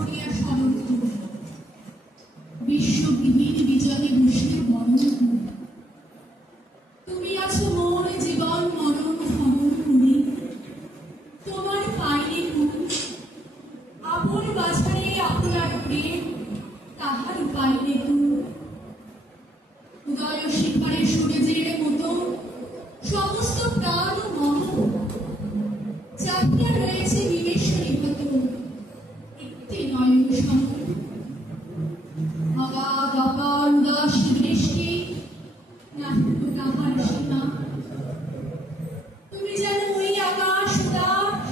করিয়া স্মরণ করি, বিশ্ববিহীন বিজনে বসিয়া বরণ করি। তুমি আছো মোর জীবন মরণ হরণ করি, তোমার পাইনি ফুল আপন বাজারে আপনার প্রেম, তাহার পাইনি তুল। উদয় শিখারে সূর্যের মতো সমস্ত প্রাণ মন চাহিয়া রয়েছে নিমেষে নিহত একটি নয়ন সম। অগাধ অপার উদাস দৃষ্টি নাহি তাহার সীমা। তুমি যেন ওই আকাশ উদাস,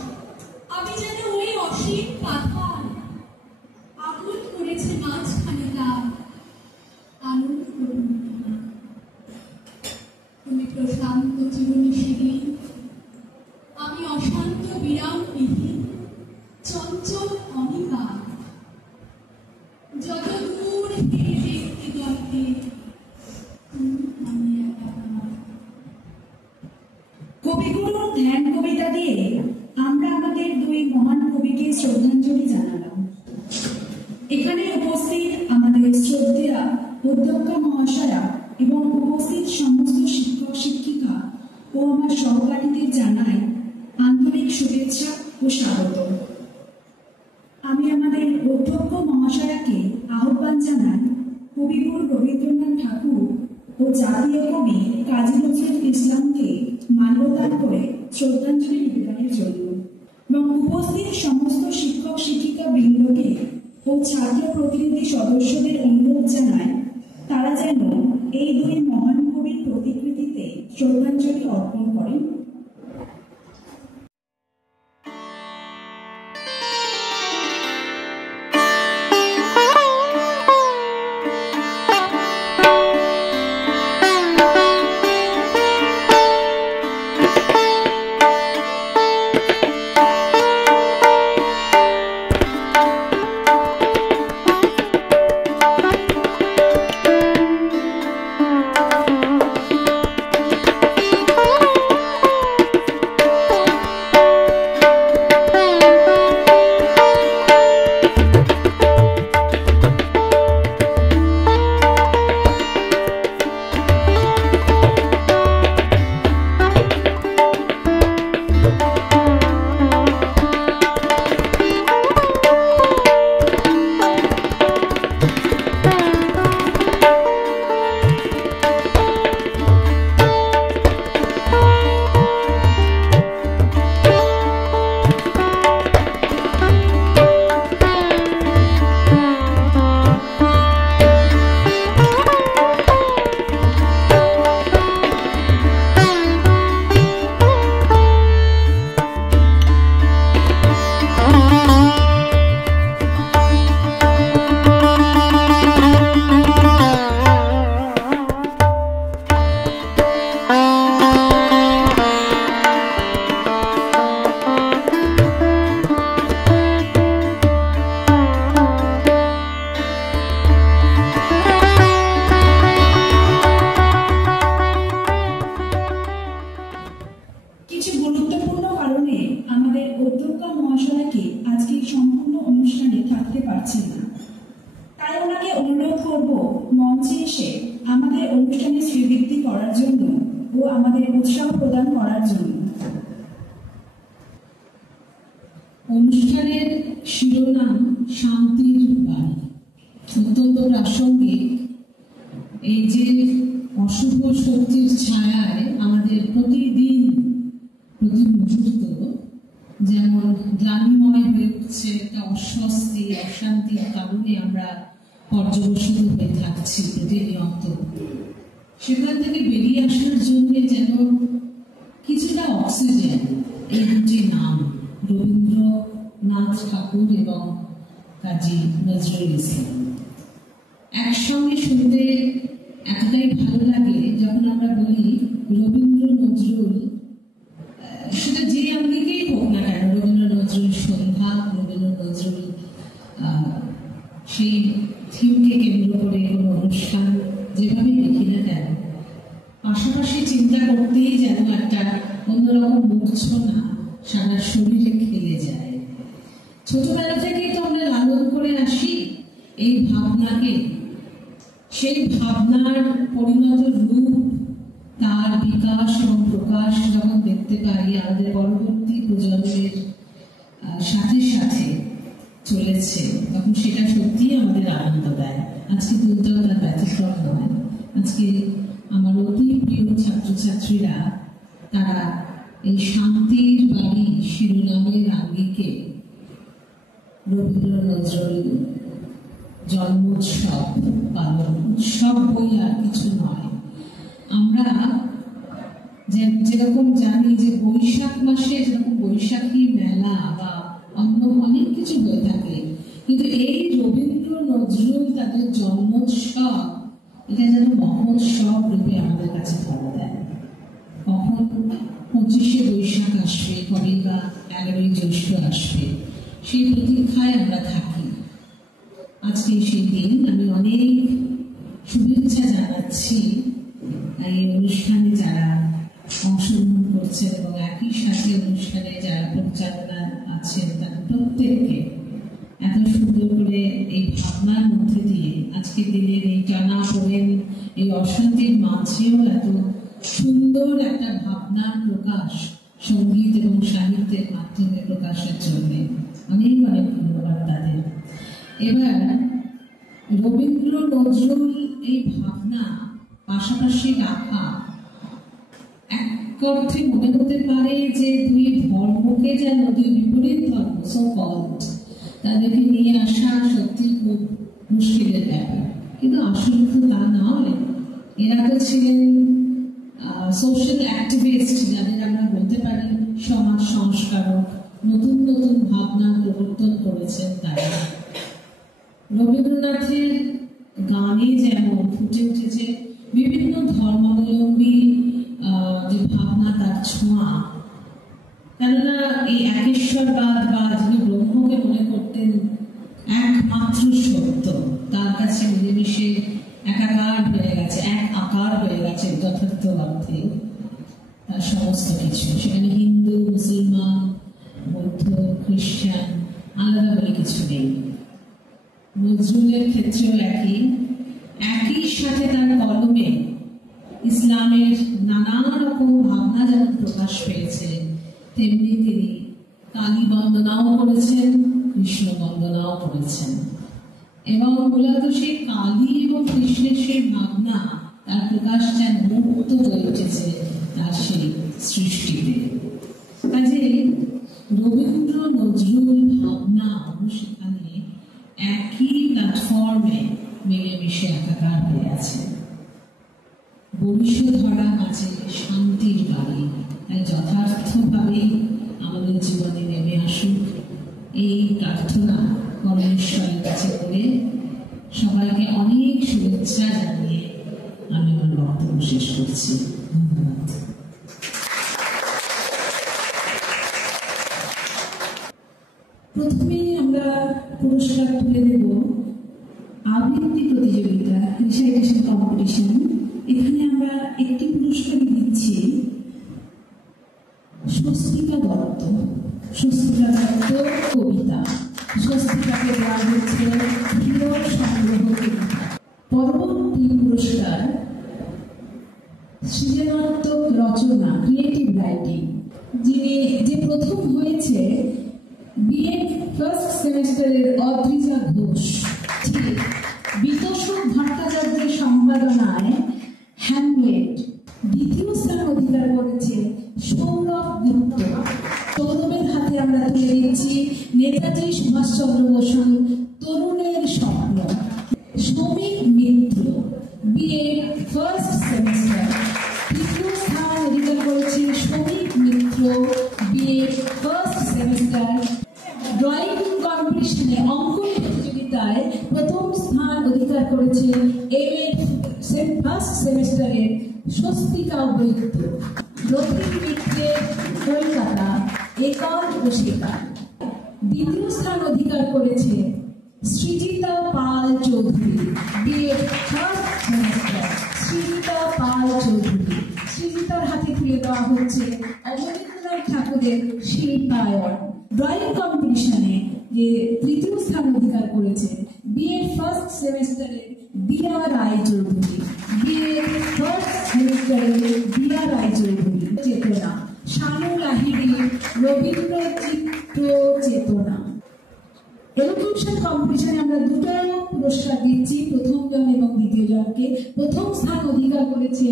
আমি যেন ওই অসীম পাথার। আগুন করেছে মাঝখানে তার আলোর পূর্ণিমা। তুমি প্রশান্ত চিরনিশিনী, আমি অশান্ত বিরাম বিহীন চঞ্চল অনিমা। যত দূর হেরে দেখতে গর্তে তুমি আমি একা। কবিগুরুর ধ্যান কবিতা দিয়ে আমরা আমাদের দুই মহান কবিকে শ্রদ্ধাঞ্জলি জানালাম। এখানে উপস্থিত আমাদের শ্রদ্ধেয়া অধ্যক্ষা মহাশয়া এবং উপস্থিত সমস্ত শিক্ষক শিক্ষিকা ও আমার সহপাঠীদের জানাই আন্তরিক শুভেচ্ছা ও স্বাগত। আমি আমাদের অধ্যক্ষ মহাশয়াকে আহ্বান জানাই কবিগুরু রবীন্দ্রনাথ ঠাকুর ও জাতীয় কবি কাজী নজরুল ইসলামকে মাল্যদান করে শ্রদ্ধাঞ্জলি নিবেদনের জন্য, এবং উপস্থিত সমস্ত শিক্ষক শিক্ষিকা বৃন্দকে ও ছাত্র প্রতিনিধি সদস্যদের অনুরোধ জানায় তারা যেন এই দুই মহান কবির প্রতিকৃতিতে শ্রদ্ধাঞ্জলি অর্পণ করেন। অনুষ্ঠানের শিরোনাম শান্তির বাণী, অত্যন্ত প্রাসঙ্গিক। এই যে অশুভ শক্তির ছায়ায় আমাদের প্রতিদিন প্রতি মুহূর্ত যেমন গ্লানিময় হয়ে উঠছে, একটা অস্বস্তি অশান্তির কারণে আমরা পর্যবসিত হয়ে থাকছি প্রতিনিয়ত, সেখান থেকে বেরিয়ে আসার জন্য যেন কিছুটা অক্সিজেন, এই দুটি নাম রবীন্দ্রনাথ ঠাকুর এবং কাজী নজরুল ইসলাম একসঙ্গে শুনতে এতটাই ভালো লাগে। যখন আমরা বলি রবীন্দ্র নজরুল, সেটা যে আঙ্গিকেই হোক না কেন, রবীন্দ্র নজরুল সন্ধ্যা, রবীন্দ্র নজরুল সেই থিমকে কেন্দ্র করে কোনো অনুষ্ঠান যেভাবেই দেখি না কেন, পাশাপাশি চিন্তা করতেই যেন একটা অন্যরকম মূর্ছনা সারা শরীরে খেলে যায়। ছোটবেলা থেকেই তো আমরা লালন করে আসি এই ভাবনাকে, সেই ভাবনার পরিণত রূপ, তার বিকাশ এবং প্রকাশ যখন দেখতে পাই আমাদের পরবর্তী প্রজন্মের সাথে সাথে চলেছে, তখন সেটা সত্যিই আমাদের আনন্দ দেয়। আজকে দুর্দাও তার ব্যতিক্রম নয়। আজকে আমার অতি প্রিয় ছাত্রছাত্রীরা তারা এই শান্তির বাড়ি শিরোনামের আঙ্গিকে রবীন্দ্র নজরুল জন্মোৎসব পালন, উৎসব বই আর কিছু নয়। আমরা যেরকম জানি যে বৈশাখ মাসে যেরকম বৈশাখী মেলা বা অন্য অনেক কিছু হয়ে থাকে, কিন্তু এই রবীন্দ্র নজরুল তাদের জন্মোৎসব এটা যেন মহোৎসব রূপে আমাদের কাছে ধরা দেয়। কখন 25শে বৈশাখ আসবে, কবে বা 11ই জ্যৈষ্ঠ আসবে, সেই প্রতীক্ষায় আমরা থাকি। আজকে সেই দিন আমি অনেক শুভেচ্ছা জানাচ্ছি এই অনুষ্ঠানে যারা অংশগ্রহণ করছেন এবং একই সাথে অনুষ্ঠানে যারা পরিচালনা আছেন তাদের প্রত্যেককে এত সুন্দর করে এই ভাবনার মধ্যে দিয়ে আজকে দিনের এই টানা পড়েন এই অশান্তির মাঝেও এত সুন্দর একটা ভাবনার প্রকাশ সঙ্গীত এবং সাহিত্যের মাধ্যমে প্রকাশের জন্য অনেক অনেক ধন্যবাদ তাদের। এবার রবীন্দ্র নজরুল এই ভাবনা পাশাপাশি রাখা এক অর্থে মনে হতে পারে যে দুই ধর্মকে যেন দুই বিপরীত ধর্ম সো কল্ড তাদেরকে নিয়ে আসা সত্যি খুব মুশকিলের ব্যাপার, কিন্তু আসলে তো তা নয়। এরা তো ছিলেন সোশ্যাল অ্যাক্টিভিস্ট, যাদের আমরা বলতে পারি সমাজ সংস্কারক, নতুন নতুন ভাবনা প্রবর্তন করেছেন তারা। রবীন্দ্রনাথের গানে যেমন ফুটে উঠেছে বিভিন্ন ধর্মাবলম্বী যে ভাবনা, তার ছোঁয়া। কেননা এই একেশ্বরবাদ বা যিনি ব্রহ্মকে মনে করতেন একমাত্র সত্য, তার কাছে মিলেমিশে একাকার হয়ে গেছে, এক আকার হয়ে গেছে যথার্থ অর্থে তার সমস্ত কিছু। সেখানে হিন্দু, মুসলমান, বৌদ্ধ, খ্রিস্টান আলাদা বলে কিছু নেই। নজরুলের ক্ষেত্রেও একই সাথে তার কলমে ইসলামের নানা রকম ভাবনা যেমন প্রকাশ পেয়েছে, তেমনি তিনি কালী বন্দনাও করেছেন, কৃষ্ণ বন্দনাও করেছেন। এবং মূলত সেই কালী এবং কৃষ্ণের সেই ভাবনা তার প্রকাশ যেন মুক্ত হয়ে উঠেছে তার সেই সৃষ্টিতে। কাজে রবীন্দ্র নজরুল ভাবনা সেখানে একই প্ল্যাটফর্মে মিলেমিশে একাকার হয়ে আছে। বরিশধরা মাঝে শান্তির বাড়ি, তাই যথার্থভাবেই আমাদের জীবনে নেমে আসুক এই প্রার্থনা পরমেশ্বরের কাছে করে সবাইকে অনেক শুভেচ্ছা জানিয়ে আমি আমার বক্তব্য শেষ করছি। ধন্যবাদ। প্রথমেই আমরা পুরস্কার তুলে দেব আবৃত্তি প্রতিযোগিতা, রিসাইটেশন কম্পিটিশন। এখানে আমরা একটি পুরস্কার দিচ্ছি স্বস্তিকা দত্ত। স্বস্তিকা দত্ত কবিতা, স্বস্তিকাকে দেওয়া হচ্ছে প্রিয় সংগ্রহ কবিতা। পরবর্তী পুরস্কার সৃজনাত্মক রচনা, ক্রিয়েটিভ রাইটিং, যে প্রথম হয়েছে বিএড ফার্স্ট সেমিস্টারের অদ্রিজা ঘোষ। ঠিক বিতোষক ভট্টাচার্যের সম্পাদনায় হ্যামলেট। দ্বিতীয় স্থান অধিকার করেছে সৌরভ গুপ্ত। সৌরভের হাতে আমরা তুলে দিচ্ছি নেতাজি সুভাষচন্দ্র বসুর তরুণের স্বপ্ন। শ্রমিক মিত্র, বিএড ফার্স্ট সেমিস্টার। তৃতীয় স্থান অধিকার করেছে শ্রমিক মিত্র, বিএড ফার্স্ট সেমিস্টার। ড্রয়িং কম্পিটিশনে অঙ্কন প্রতিযোগিতায় প্রথম স্থান অধিকার করেছে এমএড ফার্স্ট সেমিস্টারের স্বস্তিকা বৈদ্য। রথিন মিত্রের কলকাতা একর অস্বীকার। দ্বিতীয় স্থান অধিকার করেছে Srijita Pal Chowdhury, BEd first semester. Srijita Pal Chowdhury. সৃজিতার হাতে তুলে দেওয়া হচ্ছে অবনীন্দ্রনাথ ঠাকুরের শিল্পায়ন। ড্রয়িং কম্পিটিশনে যে তৃতীয় স্থান অধিকার করেছে বিএড ফার্স্ট সেমিস্টারে দিয়া রায়চৌধুরী। বিএড ফার্স্ট সেমিস্টারে দিয়া রায়চৌধুরী চেতনা। শানু লাহিড়ী রবীন্দ্র চিত্র চেতনা। এলোকিউশন কম্পিটিশনে আমরা দুটো পুরস্কার দিচ্ছি, প্রথম জন এবং দ্বিতীয় জনকে। প্রথম স্থান অধিকার করেছে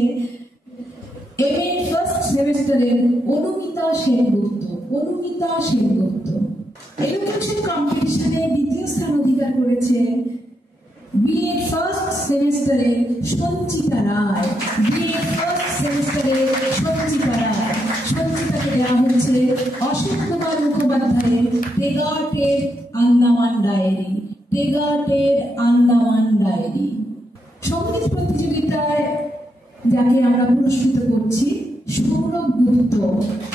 এমএ ফার্স্ট সেমিস্টারের অনুমিতা সেনগুপ্ত। অনুমিতা সেনগুপ্ত। এডুকেশন কম্পিটিশনে দ্বিতীয় স্থান অধিকার করেছে বিএ ফার্স্ট সেমিস্টারে সঞ্চিতা রায়। বিএ ফার্স্ট সেমিস্টারে সঞ্চিতা রায়। সঞ্চিতাকে দেওয়া হচ্ছে অশোক কুমার মুখোপাধ্যায়ের টেগার্টের আন্দামান ডায়েরি। টেগার্টের আন্দামান ডায়েরি। সঙ্গীত প্রতিযোগিতায় যাকে আমরা পুরস্কৃত করছি সৌরভ গুপ্ত।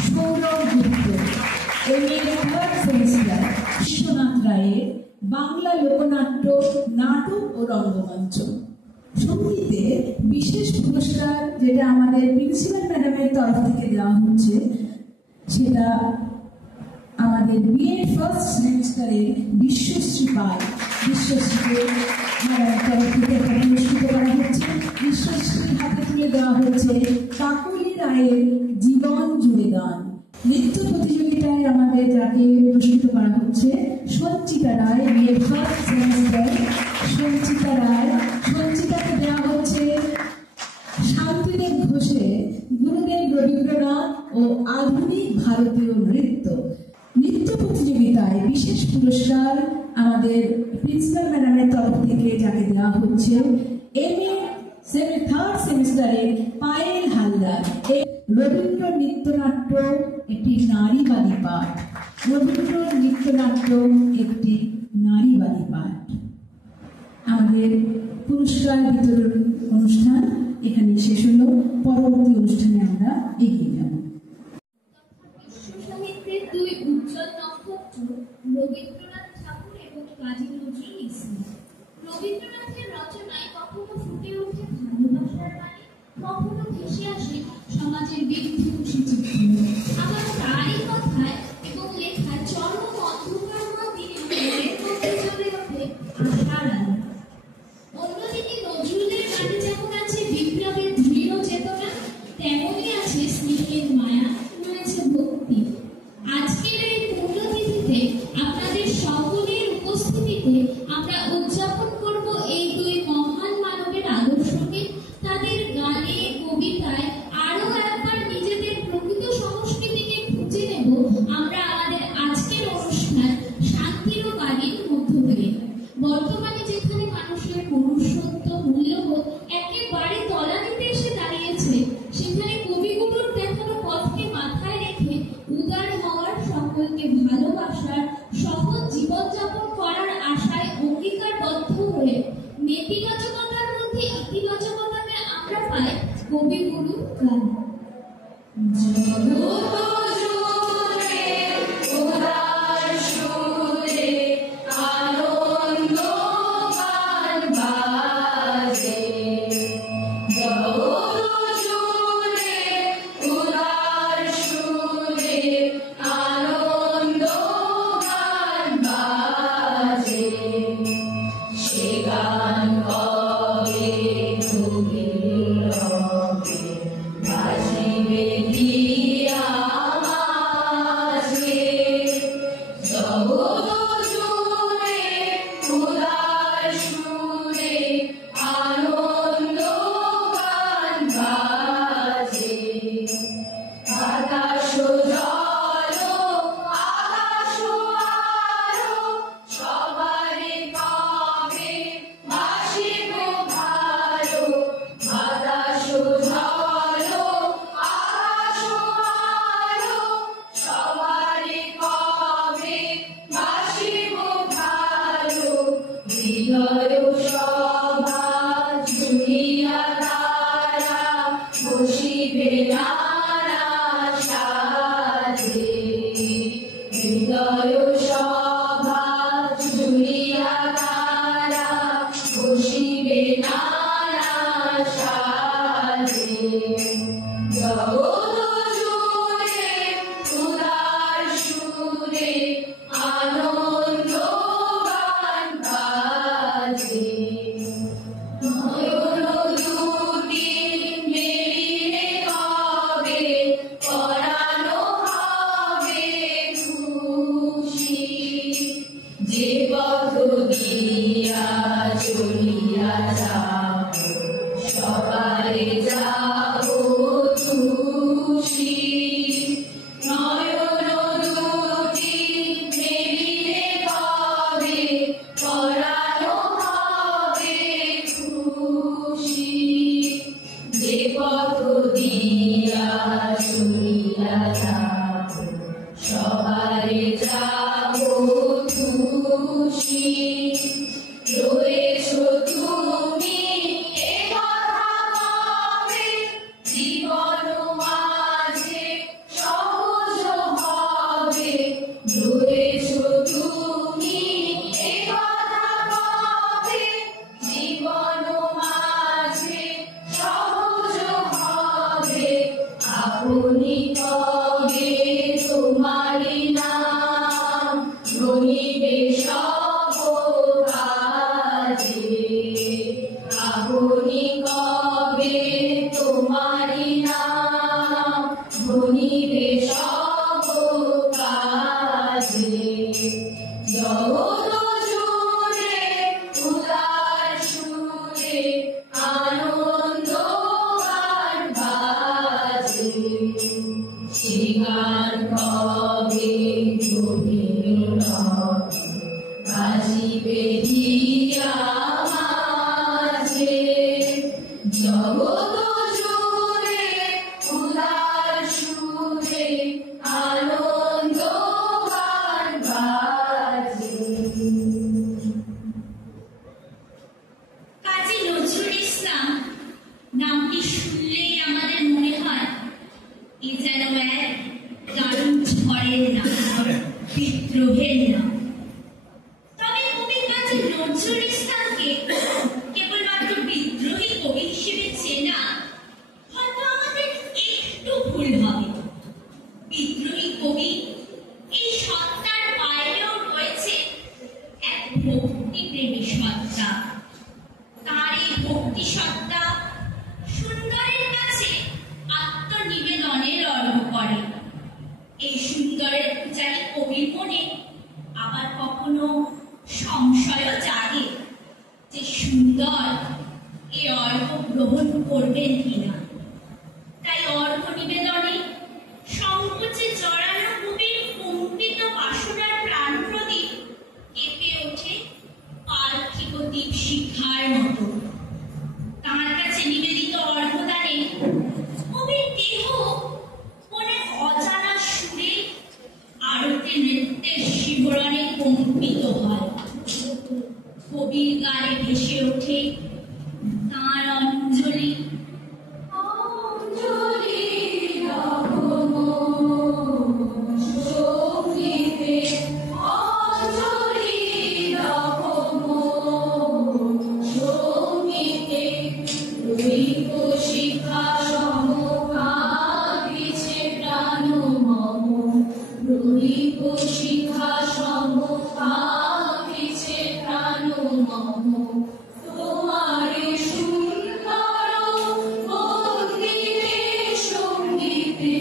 সৌরভ গুপ্ত এমএ থার্ড সেমিস্টার। বিশ্বনাথ রায়ের বাংলা লোকনাট্য, নাটক ও রঙ্গমঞ্চ। সঙ্গীতে বিশেষ পুরস্কার যেটা আমাদের প্রিন্সিপাল ম্যাডামের তরফ থেকে দেওয়া হচ্ছে সেটা আমাদের বিএ ফার্স্ট সেমিস্টারের বিশ্বশ্রী পাল। বিশ্বশ্রীকে ম্যাডামের তরফ থেকে পুরস্কৃত করা হচ্ছে। বিশ্বশ্রীর হাতে তুলে দেওয়া হচ্ছে কাকলি রায়ের জীবন জুড়ে গান। নৃত্য প্রতিযোগিতায় আমাদের যাকে পুরস্কৃত করা হচ্ছে সঞ্চিতা রায়। বিএ ফার্স্ট সেমিস্টার সঞ্চিতা রায়। সঞ্চিতাকে দেওয়া হচ্ছে শান্তিদেব ঘোষের গুরুদেব রবীন্দ্রনাথ ও আধুনিক ভারতীয় নৃত্য। নৃত্য প্রতিযোগিতায় বিশেষ পুরস্কার আমাদের প্রিন্সিপাল ম্যাডামের তরফ থেকে যাকে দেওয়া হচ্ছে এমএ থার্ড সেমিস্টারের পায়েল হালদার। রবীন্দ্র নৃত্যনাট্য একটি নারীবাদী পাঠ। রবীন্দ্র নৃত্যনাট্য একটি নারীবাদী পাঠ। আমাদের পুরস্কার বিতরণ অনুষ্ঠান এখানে শেষ হলো। পরবর্তী অনুষ্ঠানে আমরা এগিয়ে যাব। বিশ্ব সাহিত্যের দুই উজ্জ্বল নক্ষত্র রবীন্দ্রনাথ ঠাকুর এবং কাজী নজরুল ইসলাম। রবীন্দ্রনাথের রচনায় কখনো ফুটে ওঠে ভালোবাসার বাণী, কখনো ভেসে আসে সমাজের বিধ্বংসী চিত্র। আবার তারই কথায় এবং লেখায় চরম অন্ধকারময় দিনে মনের মধ্যে জ্বলে ওঠে আশার আলো। অন্যদিকে নজরুলের গানে যেমন আছে বিপ্লবের দৃঢ় চেতনা, তেমনই আছে স্নেহের মায়া, রয়েছে ভক্তি। আজকের এই পুণ্যতিথিতে আপনাদের সকলের উপস্থিতিতে আমরা উদযাপন করব এই দুই মহান মানবের আদর্শকে। তাদের গানে কবিতায় আরো একবার নিজেদের প্রকৃত সংস্কৃতিকে খুঁজে নেব আমরা আমাদের আজকের অনুষ্ঠান শান্তির ও বাড়ির মধ্য দিয়ে। বর্তমানে যেখানে মানুষের মনুষ্যত্ব মূল্যবোধ একেবারে তলানিতে এসে দাঁড়িয়েছে, সেখানে কবিগুরুর দেখানো পথকে মাথায় রেখে উদার হওয়ার, সকলকে ভালোবাসার, সহজ জীবনযাপন করার আশায় অঙ্গীকারবদ্ধ হয়ে নেতিবাচকতার মধ্যে ইতিবাচকতাকে আমরা পাই কবিগুরু গান। আনন্দ ধরিবে সব কাজে, আগুনি কবে তোমারি নাম, ধরিবে সব কাজে। জগৎ জুড়ে উদার সুরে আনন্দ গান বাজে, সে গান কবে ধরিল বাজিবে হিয়া মাঝে। জগৎ জুড়ে উদার সুরে আনন্দ গান বাজে। কাজী নজরুল ইসলাম নামটি শুনলেই আমাদের মনে হয় এ যেন এক দারুণ ঝড়ের নাম, বিদ্রোহের নাম। তবে কবি কাজী নজরুল ইসলামকে কেবলমাত্র বিদ্রোহী কবি হিসেবে চেনা হয়তো আমাদের একটু ভুল হবে। বিদ্রোহী কবি এই সত্তার বাইরেও রয়েছে এক ভক্তিপ্রেমী সত্তা। তার এই ভক্তি সত্তা সুন্দরের কাছে আত্মনিবেদনের অর্ঘ করে। এই সুন্দরের পূজারী কবির মনে আবার কখনো সংশয়ও জাগে যে সুন্দর এ অর্ঘ গ্রহণ করবেন কিনা। তাই অর্ঘ নিবেদনে সংকোচে জড়ানো কবির কম্পিত বাসনার প্রাণ প্রদীপ কেঁপে ওঠে পার্থিব দ্বীপ শিখার মতো। তাঁর কাছে নিবেদিত অর্ঘদানে কবির দেহ মনে অজানা সুরে আরতি নৃত্যের শিহরণে কম্পিত হয়। কবির গানে ভেসে ওঠে তাঁর অঞ্জলি। অঞ্জলি রাখব সঙ্গীতে, অঞ্জলি রাখব সঙ্গীতে। রইব শিখা সমকাবিছে প্রাণ মম, রইব শিখা সমকাবিছে প্রাণ মম। তোমারে সুন্দর মন্দিরে সঙ্গীতে,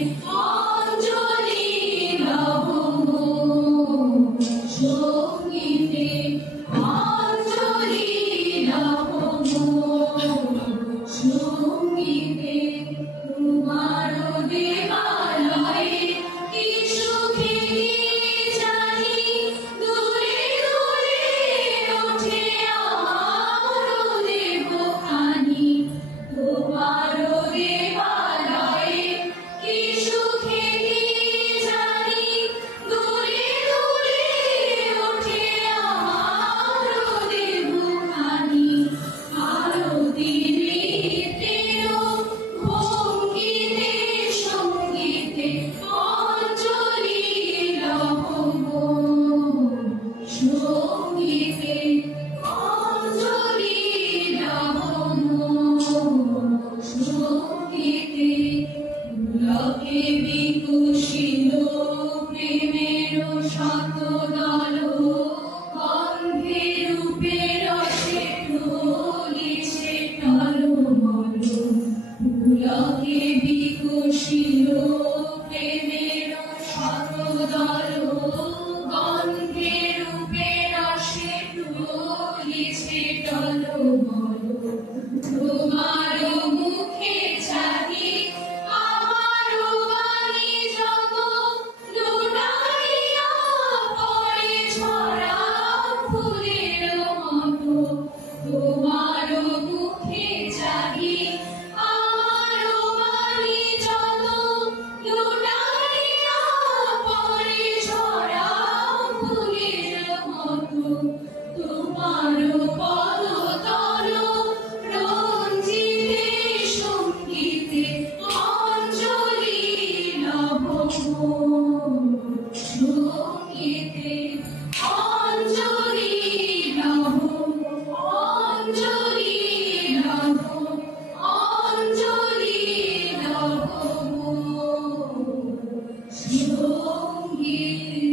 অঞ্জলি রাখব সঙ্গীতে, অঞ্জলি রাখব সঙ্গীতে। তোমার দেবালয়ে কি সুখে জানি, দূরে দূরে ওঠে আমার দেবখানি। তোমার দেবালয়ে কি সুখে জানি, দূরে দূরে ওঠে আমার দেবখানি। আরতি নৃত্যের ভঙ্গিতে সঙ্গীতে, অঞ্জলি রাখব সঙ্গীতে, অঞ্জলি রাখব সঙ্গীতে। পুলকে বিকশিত প্রেমের শতদল, গন্ধে রূপে রসে ঢলিছে টলমল। পুলকে বিকশিত প্রেমের শতদল, গন্ধে রূপে রসে ঢলিছে টলমল। তোমার মুখে চাহি আমার বাণী যত, লুটাইয়া পড়ে ঝরা ফুলের মতো। তোমার মুখে চাহি আমার বাণী যত, লুটাইয়া পড়ে ঝরা ফুলের মতো। তোমার পদতল রঞ্জিতে সঙ্গীতে, অঞ্জলি রাখব সঙ্গীতে, অঞ্জলি রাখব, অঞ্জলি রাখব, অঞ্জলি রাখব সঙ্গীতে।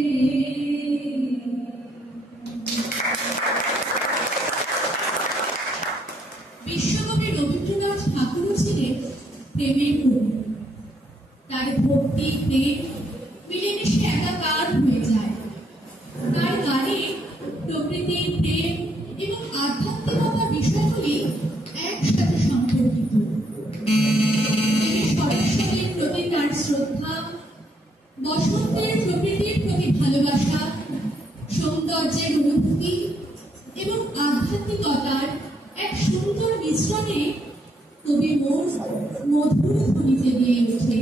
সৌন্দর্যের অনুভূতি এবং আধ্যাত্মিকতার এক সুন্দর মিশ্রণে কবি মন মধুর ধ্বনিতে দিয়ে ওঠে।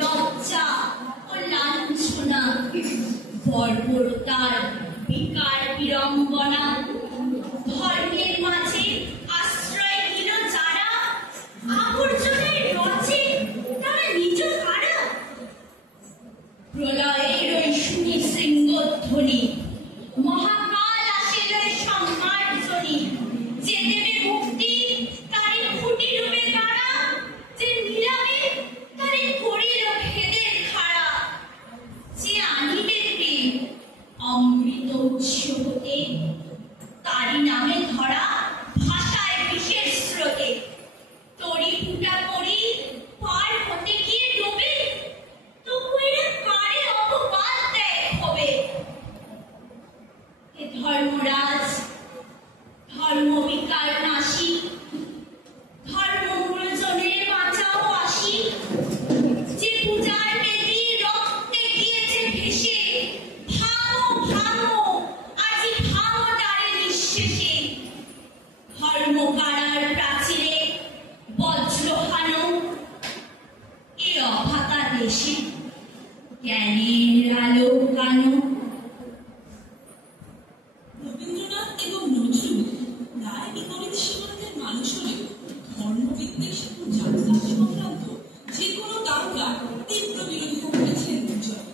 লজ্জা ও লাঞ্ছনা বর্বরতার বেশি, জ্ঞানের আলো কানো। রবীন্দ্রনাথ এবং নজরুল প্রায় বিপরীত সীমান্তের মানুষ হলেও ধর্মবিদ্বেষ এবং জাতীয় সংক্রান্ত যে কোনো দাঙ্গার তীব্র বিরোধিতা করেছেন দুজন।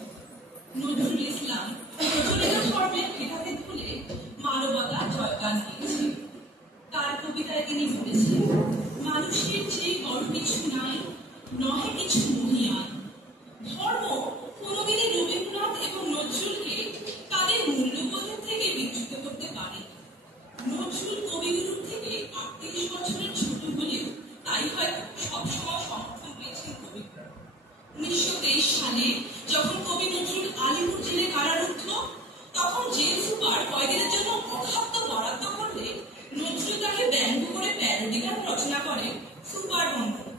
নজরুল ইসলাম প্রচলিত ধর্মের ভেদাভেদ ভুলে মানবতার জয়গান দিয়েছে। তার কবিতায় তিনি বলেছেন, মানুষের চেয়ে বড় কিছু নাই, নহে কিছু মহিয়ান। ধর্ম কোনোদিনই রবীন্দ্রনাথ এবং নজরুলকে তাদের মূল্যবোধের থেকে বিচ্যুত করতে পারে। নজরুল কবিগুরুর থেকে 38 বছরের ছোট হলেও তাই হয়তো সবসময় সমর্থন পেয়েছেন কবিগুরু। 1923 সালে যখন কবি নজরুল আলিপুর জেলে কারারুদ্ধ, তখন জেল সুপার কয়েদিদের জন্য অখাদ্য বরাদ্দ করলে নজরুল তাকে ব্যঙ্গ করে প্যারোডি গান রচনা করে সুপার বন্ধন,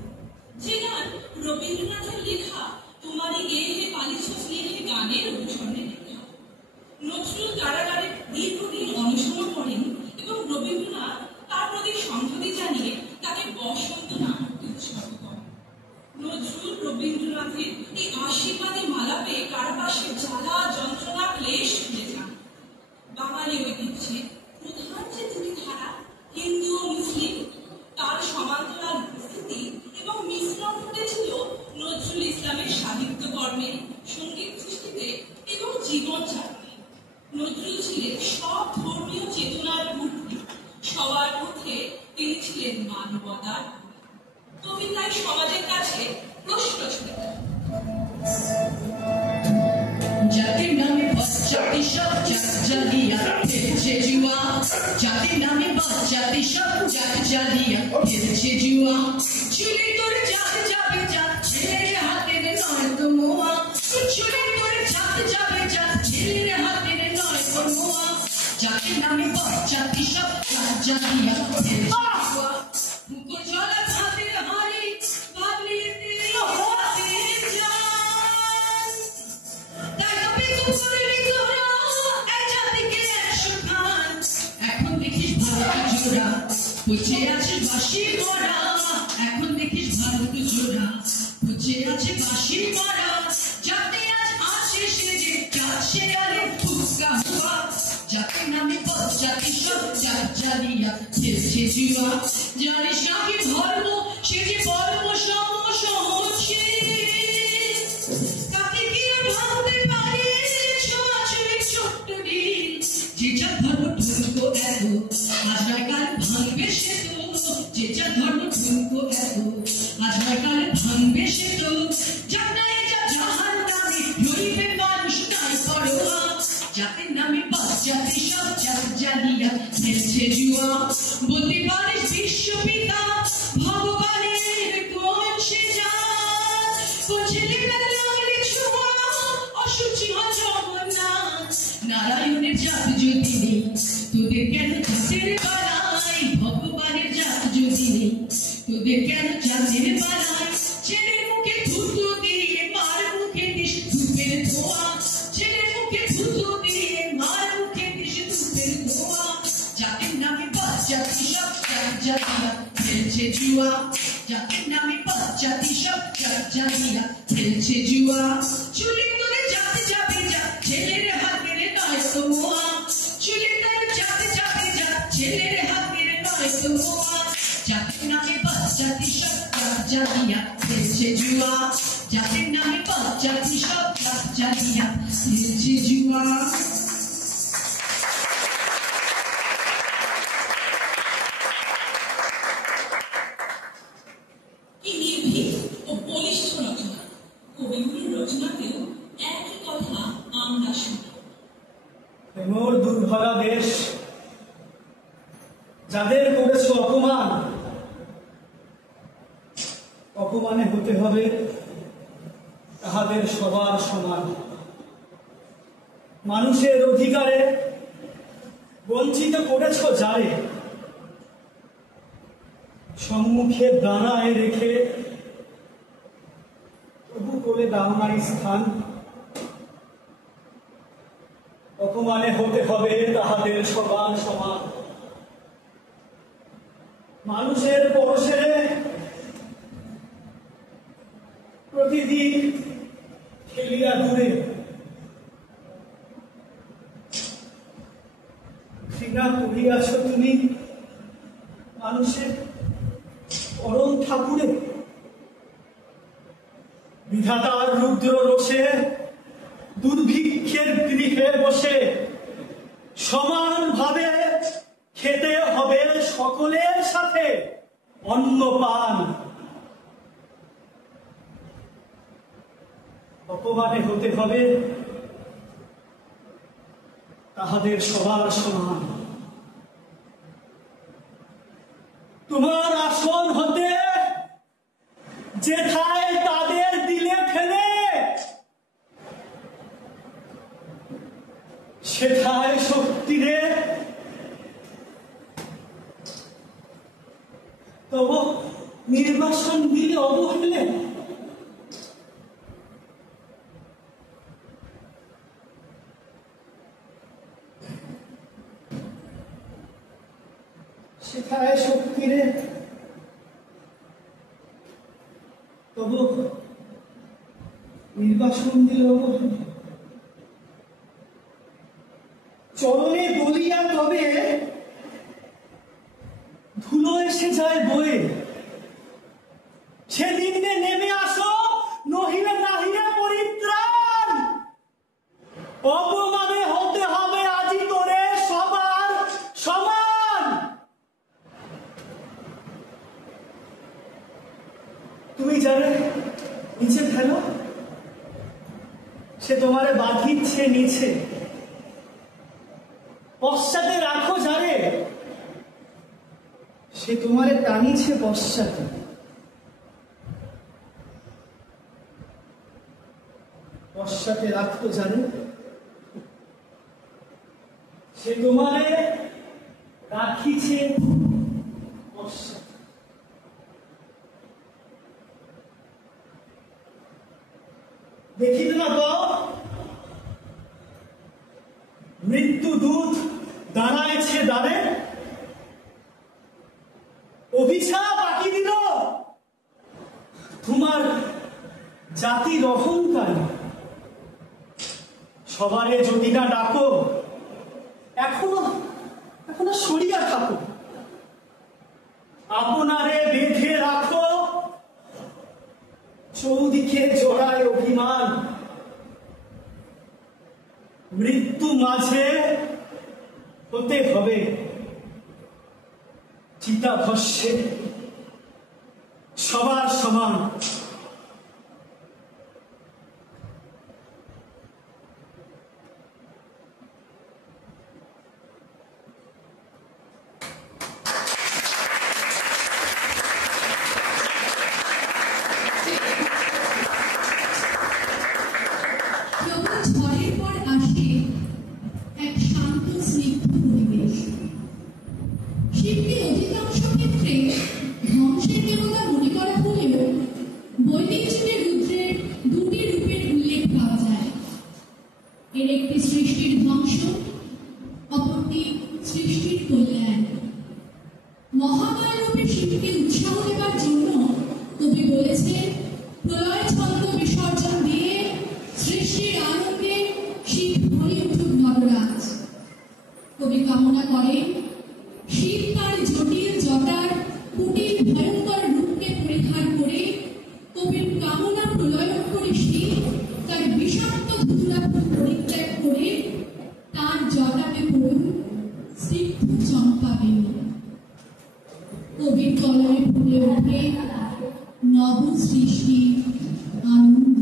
যে গান রবীন্দ্রনাথের লেখা তোমারই গেয়ে হে পালিছ স্নেহে গানের অনুসরণে লেখা। নজরুল কারাগারে দীর্ঘদিন অনশন করেন এবং রবীন্দ্রনাথ তার প্রতি সংহতি জানিয়ে তাকে বসন্ত নাটকটি উৎসর্গ করেন। নজরুল রবীন্দ্রনাথের এই আশীর্বাদী মালা পেয়ে কারাবাসের জ্বালা যন্ত্রণা ক্লেশ ভুলে যান। বাঙালি ঐতিহ্যে প্রধান যে দুটি ধারা, হিন্দু ও মুসলিম, তার সমান্তরাল উপস্থিতি এবং মিশ্রণ ঘটেছিল নজরুল ইসলামের সাহিত্য কর্মে, সঙ্গীত সৃষ্টিতে এবং জীবনযাত্রায়। নজরুল ছিলেন সব ধর্মীয় চেতনার ঊর্ধ্বে, সবার ঊর্ধ্বে তিনি ছিলেন মানবতার। কবিতায় সমাজের কাছে প্রশ্ন ছিল, জাতির নামে জাতি সব জালিয়া ফেলছে জুয়া, জাতির নামে জাতি সব জালিয়া ফেলছে জুয়া। চুলি তোরে যাতে যাবে যা, ছেলের হাতের নয় তো মোয়া, চুলি তোরে যাতে যাবে যা, ছেলের হাতের নয় তো মোয়া। জাতির নামে জাতি সব জালিয়া ফেলছে জুয়া। মুখো চলা হাতের হাড়ি ভাবলি তেরি হাতে যান, তাই তবে করবি তোরা এই জাতিকে একশো খান। এখন দেখিস ভারত জোড়া বুঝে আছে বাসি মরা, এখন দেখিস ভারত জোড়া বুঝে আছে বাসি মরা। যাতে আজ আছে সে যে যাচ্ছে আরে ফুকা হুয়া, জাতির নামে জাতি সব জালিয়া ফেলছে জুয়া। জানিস না কি ধর্ম সে যে বর্ম সমসহছে, কাকে কি আর ভাবতে পারে ছোঁয়াছুঁয়ি ছোট্ট ঢিল। যে যা ধর্ম ঠুনকো এত আজ নয় কাল ভাঙবে সে তো, যে যা ধর্ম ঠুনকো এত আজ নয় কাল ভাঙবে সে তো। জান্নাতে যা জাহান নামে রইবে মানুষ নাই পরোয়া, জাতির নামে জাতি সব জালিয়া ফেলছে জুয়া। বলতে পারিস বিশ্বপিতা ভগবানের কোন সে জাত, কোন ছেলে বেলায় ছোঁয়া অসুচি জগন্নাথ। নারায়ণের জাত যদি নেই তোদের কেন জাতের বালাই, ভগবানের জাত যদি নেই তোদের কেন জাতের বালাই। ছেলের মুখে থুতু দিয়ে মার মুখে দিস ধূপের ধোয়া, ছেলের মুখে থুতু দিয়ে মার মুখে দিস ধূপের ধোয়া। জাতির নামে জাতি সব জালিয়া ফেলছে জুয়া, জাতির নামে জাতি সব জালিয়া ফেলছে জুয়া। চুলি তোরে যাতে যাবে যা, ছেলের হাতের নয় তো মোয়া, চুলি তোরে যাতে যাবে যা, ছেলের হাতের নয় তো মোয়া। জাতির নামে জাতি সব জালিয়া ফেলছে জুয়া, জাতির নামে জাতি সব জালিয়া ফেলছে জুয়া। কি নির্ভীক ও বলিষ্ঠ রচনা! কবিগুরুর রচনাতেও একই কথা আমরা শুনি। মোর দুর্ভাগা দেশ, যাদের করেছ অপমান, অপমানে হতে হবে তাহাদের সবার সমান। মানুষের অধিকারে বঞ্চিত করেছ যারে, সম্মুখে দাঁড়ায় রেখে তবু করে দাও নাই স্থান। অপমানে হতে হবে তাহাদের সবার সমান। মানুষের পরশে প্রতিদিন ঠাকুরে বিধাতার রুদ্র রোষে দুর্ভিক্ষের গৃহে বসে সমানভাবে খেতে হবে সকলের সাথে অন্নপান। অপমানে হতে হবে তাহাদের সবার সমান। তোমার আসন হতে যেথায় তাদের দিলে ফেলে সেথায় শক্তিরে তবু নির্বাসন দিলে অবহেলে। সেথায় শক্তিরে তবু নির্বাসন দিল অবহেলে। চরণে বলিয়া তবে ধুলো এসে যায় বয়ে, সেদিন নেমে আসো নহিলে নাহিলে পরিত্রাণ। অপমানে হতে হবে আজি তোরে সবার সমান। তুমি যারে নিচে ফেলো সে তোমারে বাঁধিচ্ছে নিচে, পশ্চাতে রাখো যারে সে তোমারে টানিছে পশ্চাতে। পশ্চাতে রাখো যারে সে তোমারে রাখিছে পশ্চাতে। দেখিত না তো মৃত্যু দূত দাঁড়াইছে দ্বারে, অভিশাপ আঁকি দিল তোমার জাতির অহংকার। সবারে যদি না ডাকো এখনো সরিয়া থাকো, আপনারে বেঁধে রাখো চৌদিকে জোড়ায় অভিমান। মৃত্যু মাঝে হতে হবে চিতাভস্যে সবার সমান। ঝড়ের পর আসে এক শান্ত স্নিগ্ধ পরিবেশ। শিবকে অধিকাংশ ক্ষেত্রে ধ্বংসের দেবতা মনে করা হলেও বৈদিক যুগে রুদ্রের দুটি রূপের উল্লেখ পাওয়া যায়। এর একটি সৃষ্টির ধ্বংস, অপরটি সৃষ্টির কল্যাণ। মহাকায় রূপে শিবকে উৎসাহ দেবার জন্য কবি বলেছেন, প্রলয় ছন্দ বিসর্জন দিয়ে সৃষ্টির আনন্দে শিব হয়ে উঠুক নররাজ। কবি কামনা করেন শিব তার জটিল জটার কুটিল ভয়ঙ্কর রূপকে পরিহার করে কবির কামনা প্রলয়ন করে শিব তার বিষাক্ত ধুধুরা পরিত্যাগ করে তার জটাকে পড়ুন স্নিগ্ধ চম্পাবেণী। কবির কলমে ফুটে ওঠে নব সৃষ্টি আনন্দ।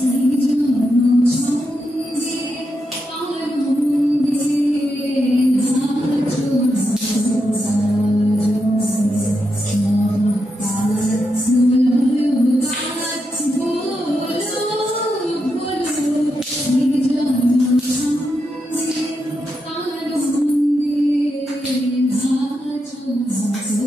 Thank you.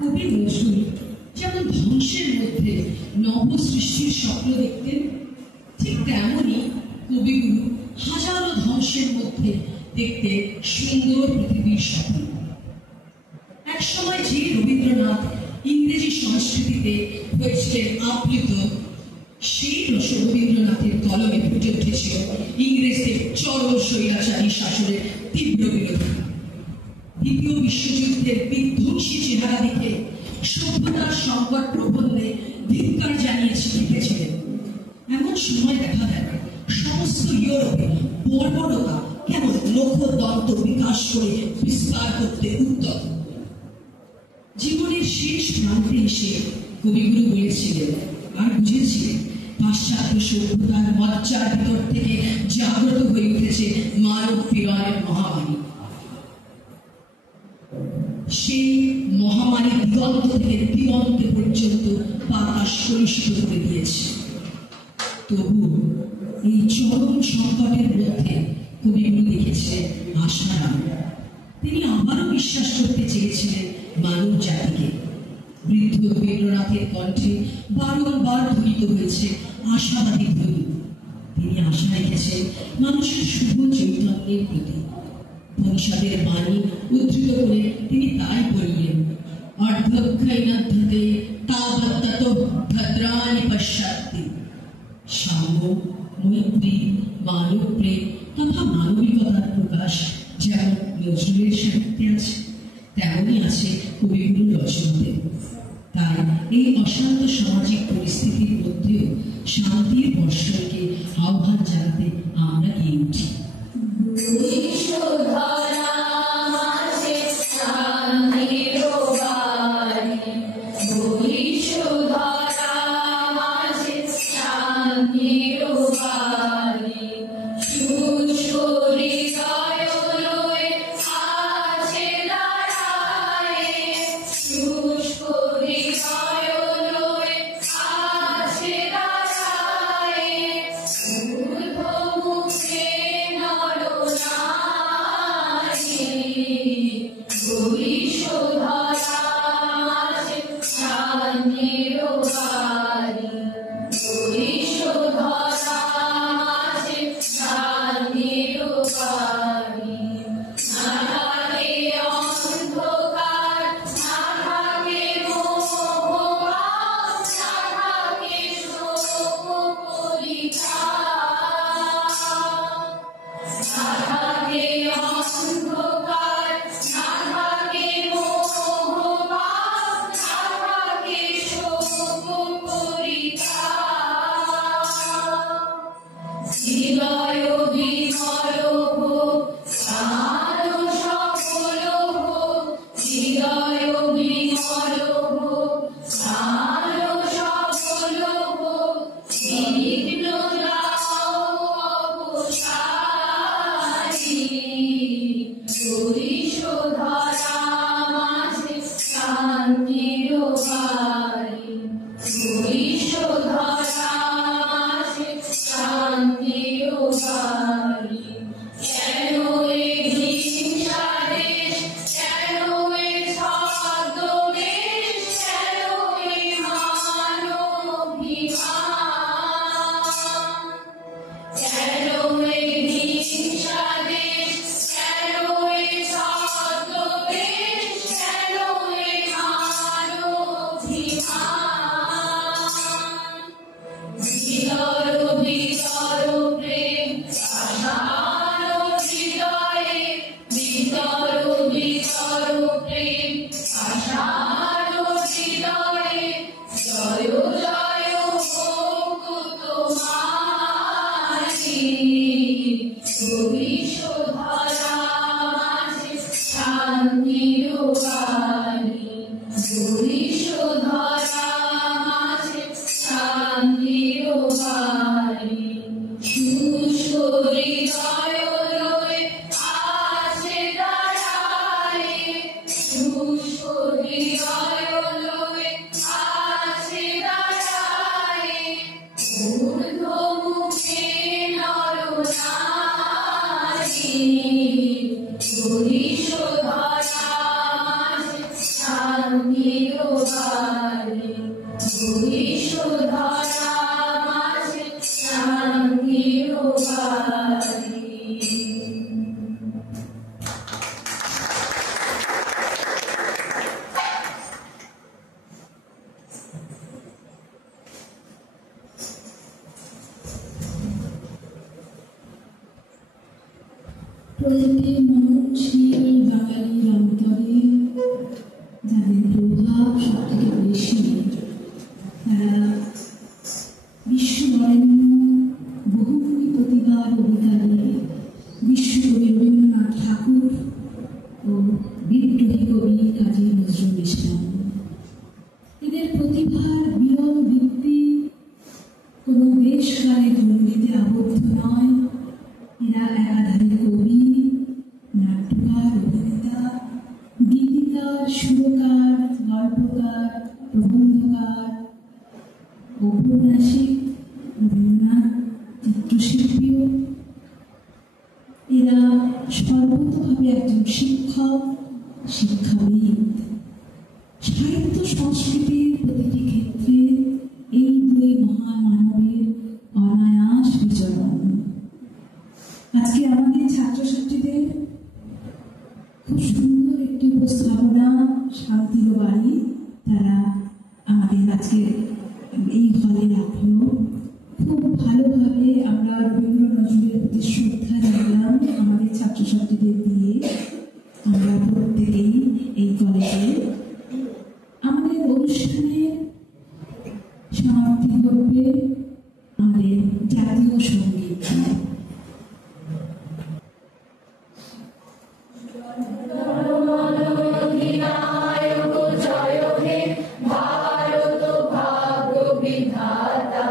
কবি নজরুল যেমন ধ্বংসের মধ্যে নবসৃষ্টির স্বপ্ন দেখতেন, ঠিক তেমনই কবিগুরু হাজারো ধ্বংসের মধ্যে দেখতে সুন্দর পৃথিবীর স্বপ্ন। এক সময় যে রবীন্দ্রনাথ ইংরেজি সংস্কৃতিতে হয়েছিলেন আপ্লুত, সেই রবীন্দ্রনাথের কলমে ফুটে উঠেছিল ইংরেজদের চরম স্বৈরাচারী শাসনের তীব্র বিরোধী। দ্বিতীয় বিশ্বযুদ্ধের বিধ্বংসী চেহারা দেখে সভ্যতার সংকট প্রবন্ধে ধিক্কার জানিয়েছে লিখেছিলেন। এমন সময় দেখা দেয় সমস্ত ইউরোপে বর্বরতা কেমন নখদন্ত বিকাশ করে বিস্তার করতে উদ্যত। জীবনের শেষ প্রান্তে এসে কবিগুরু বলেছিলেন আর বুঝেছিলেন পাশ্চাত্য সভ্যতার মজ্জার ভিতর থেকে জাগ্রত হয়ে উঠেছে মানব পীড়নের মহামারী। সেই মহামারী দিগন্ত থেকে দিগন্তে পর্যন্ত বাতাস কলুষিত করে দিয়েছে। তবু এই চরম সংকটের মধ্যে কবিগুরু দেখেছে আশার আলো। তিনি আবারও বিশ্বাস করতে চেয়েছিলেন মানব জাতিকে। বৃদ্ধ রবীন্দ্রনাথের কণ্ঠে বারংবার ধ্বনিত হয়েছে আশাবাদী ধ্বনি। তিনি আশা রেখেছেন মানুষের শুভ চৈতন্যের প্রতি। উপনিষদের বাণী উদ্ধৃত করে তিনি তাই বললেন, অর্ধক্ষৈনদ্ধতে তাবত্ততো ভদ্রাণি পশ্যাত্তি। সাম্য, মৈত্রী, মানব প্রেম তথা মানবিকতার প্রকাশ যেমন নজরুলের সাহিত্যে আছে, তেমনই আছে কবিগুরুর রচনাতে। তাই এই অশান্ত সামাজিক পরিস্থিতির মধ্যেও শান্তির বর্ষণকে আহ্বান জানাতে আমরা গিয়ে উঠি। Oh প্রতিটি মননশীল বাঙালির অন্তরে যাদের প্রভাব সব থেকে বেশি, তারা বিশ্ববরেণ্য বহুমুখী প্রতিভার অধিকারী বিশ্বকবি রবীন্দ্রনাথ ঠাকুর ও বিদ্রোহী কবি কাজী নজরুল ইসলাম। এদের প্রতিভার বিরল ভিত্তি কোনো দেশকালে গণ্ডিতে আবদ্ধ নয়। এরা একাধারে কবি, নাট্যকার, অভিনেতা, গীতিকার, সুরকার, গল্পকার, প্রবন্ধকার, ঔপন্যাসিক, রবীন্দ্রনাথ চিত্রশিল্পীও। এরা সর্বতভাবে একজন শিক্ষক, শিক্ষাবিদ। সাহিত্য সংস্কৃতির প্রতিটি ক্ষেত্রে এই দুই মহামানবের অনায়াস বিচরণ। আজকে আমাদের ছাত্রছাত্রীদের খুব সুন্দর একটি উপস্থাপনা, শান্তির বাড়ি, তারা আমাদের আজকে এই হলে রাখলো। খুব ভালোভাবে আমরা রবীন্দ্র নজরুলের প্রতি শ্রদ্ধা জানালাম আমাদের ছাত্রছাত্রীদের দিয়ে। আমরা প্রত্যেকেই এই কলেজে আমাদের অনুষ্ঠানের সমাপ্তি ঘটবে আমাদের জাতীয় সঙ্গীত। ভারত ভাগ্য বিধাতা